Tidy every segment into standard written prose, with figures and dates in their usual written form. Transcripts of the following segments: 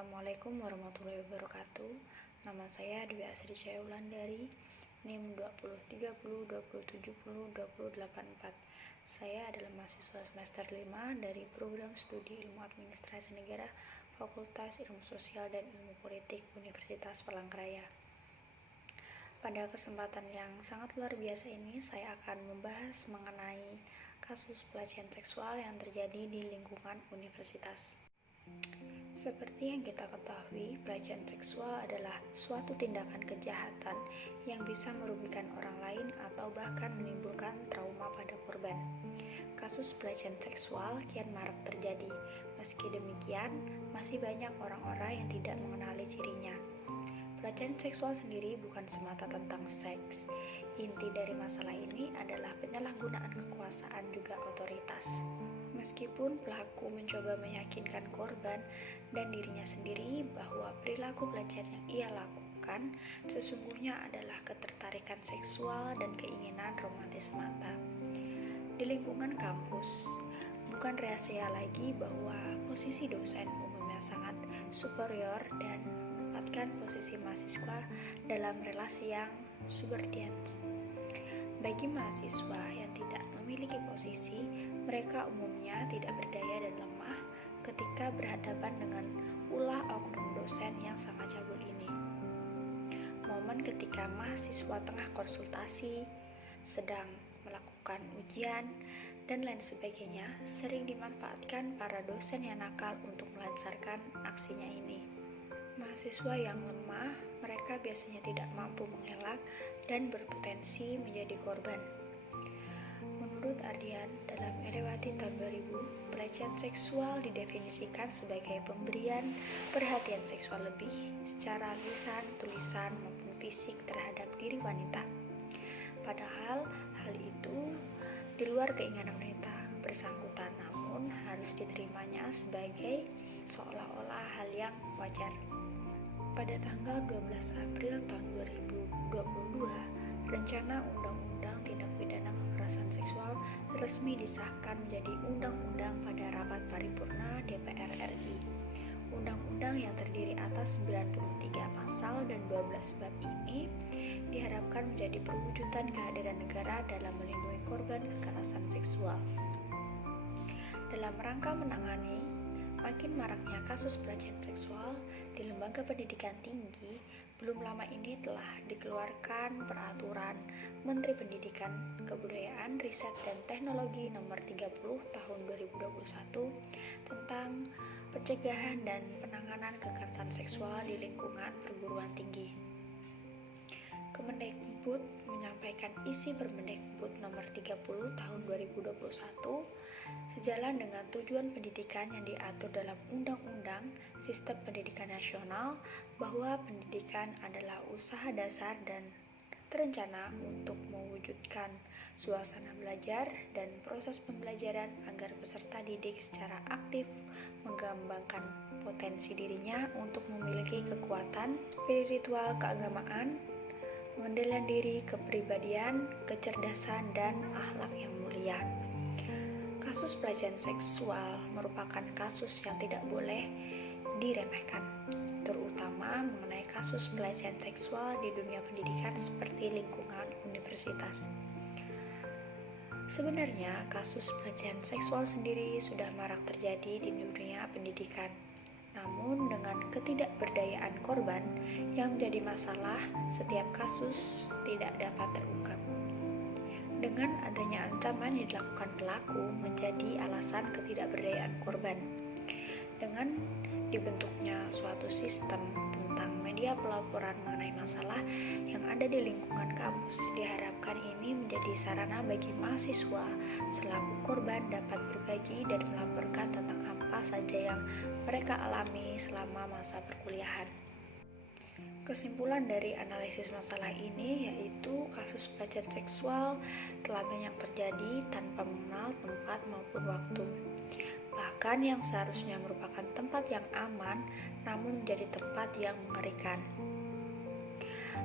Assalamualaikum warahmatullahi wabarakatuh. Nama saya Dwi Asri Cahaya Wulandari, NIM 203020702084. Saya adalah mahasiswa semester 5 dari program studi Ilmu Administrasi Negara Fakultas Ilmu Sosial dan Ilmu Politik Universitas Palangkaraya. Pada kesempatan yang sangat luar biasa ini, saya akan membahas mengenai kasus pelecehan seksual yang terjadi di lingkungan universitas. Seperti yang kita ketahui, pelecehan seksual adalah suatu tindakan kejahatan yang bisa merugikan orang lain atau bahkan menimbulkan trauma pada korban. Kasus pelecehan seksual kian marak terjadi. Meski demikian, masih banyak orang-orang yang tidak mengenali cirinya. Pelecehan seksual sendiri bukan semata tentang seks. Inti dari masalah ini adalah penyalahgunaan kekuasaan juga otoritas. Meskipun pelaku mencoba meyakinkan korban dan dirinya sendiri bahwa perilaku pelecehan yang ia lakukan sesungguhnya adalah ketertarikan seksual dan keinginan romantis semata. Di lingkungan kampus, bukan rahasia lagi bahwa posisi dosen umumnya sangat superior dan menempatkan posisi mahasiswa dalam relasi yang subordinat. Bagi mahasiswa yang tidak memiliki posisi, mereka umumnya tidak berdaya dan lemah ketika berhadapan dengan ulah oknum dosen yang sangat cabul ini. Momen ketika mahasiswa tengah konsultasi, sedang melakukan ujian, dan lain sebagainya sering dimanfaatkan para dosen yang nakal untuk melancarkan aksinya ini. Mahasiswa yang lemah, mereka biasanya tidak mampu mengelak dan berpotensi menjadi korban. Menurut Ardian, dalam Elewati tahun 2000, pelecehan seksual didefinisikan sebagai pemberian perhatian seksual lebih secara lisan, tulisan, maupun fisik terhadap diri wanita. Padahal hal itu di luar keinginan wanita bersangkutan, namun harus diterimanya sebagai seolah-olah hal yang wajar. Pada tanggal 12 April tahun 2022, rencana Undang-Undang Tindak Pidana Kekerasan Seksual resmi disahkan menjadi undang-undang pada rapat paripurna DPR RI. Undang-undang yang terdiri atas 93 pasal dan 12 bab ini diharapkan menjadi perwujudan kehadiran negara dalam melindungi korban kekerasan seksual. Dalam rangka menangani makin maraknya kasus pelecehan seksual di lembaga pendidikan tinggi, belum lama ini telah dikeluarkan peraturan Menteri Pendidikan, Kebudayaan, Riset dan Teknologi Nomor 30 Tahun 2021 tentang pencegahan dan penanganan kekerasan seksual di lingkungan perguruan tinggi. Kemendikbud menyampaikan isi Permendikbud Nomor 30 Tahun 2021 sejalan dengan tujuan pendidikan yang diatur dalam Undang-Undang Sistem Pendidikan Nasional bahwa pendidikan adalah usaha dasar dan terencana untuk mewujudkan suasana belajar dan proses pembelajaran agar peserta didik secara aktif mengembangkan potensi dirinya untuk memiliki kekuatan spiritual keagamaan, pengendalian diri, kepribadian, kecerdasan, dan akhlak yang mulia. Kasus pelecehan seksual merupakan kasus yang tidak boleh diremehkan, terutama mengenai kasus pelecehan seksual di dunia pendidikan seperti lingkungan universitas. Sebenarnya, kasus pelecehan seksual sendiri sudah marak terjadi di dunia pendidikan. Namun dengan ketidakberdayaan korban yang menjadi masalah, setiap kasus tidak dapat terungkap. Dengan adanya ancaman yang dilakukan pelaku menjadi alasan ketidakberdayaan korban. Dengan dibentuknya suatu sistem tentang media pelaporan mengenai masalah yang ada di lingkungan kampus, diharapkan ini menjadi sarana bagi mahasiswa selaku korban dapat berbagi dan melaporkan tentang apa saja yang mereka alami selama masa perkuliahan. Kesimpulan dari analisis masalah ini yaitu kasus pelecehan seksual telah banyak terjadi tanpa mengenal tempat maupun waktu. Bahkan yang seharusnya merupakan tempat yang aman namun menjadi tempat yang mengerikan.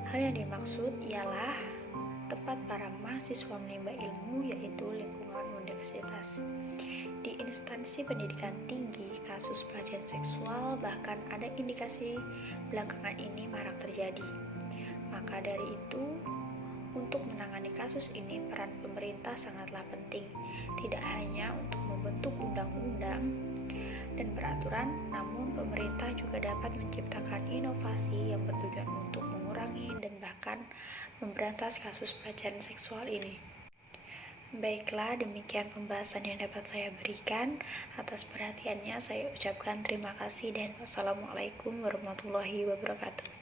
Hal yang dimaksud ialah tempat para mahasiswa menimba ilmu, yaitu lingkungan universitas. Di instansi pendidikan tinggi, kasus pelecehan seksual bahkan ada indikasi belakangan ini marak terjadi. Maka dari itu, untuk menangani kasus ini, peran pemerintah sangatlah penting, tidak hanya untuk membentuk undang-undang dan peraturan, namun pemerintah juga dapat menciptakan inovasi yang bertujuan untuk mengurangi dan bahkan memberantas kasus pelecehan seksual ini. Baiklah, demikian pembahasan yang dapat saya berikan. Atas perhatiannya saya ucapkan terima kasih dan wassalamualaikum warahmatullahi wabarakatuh.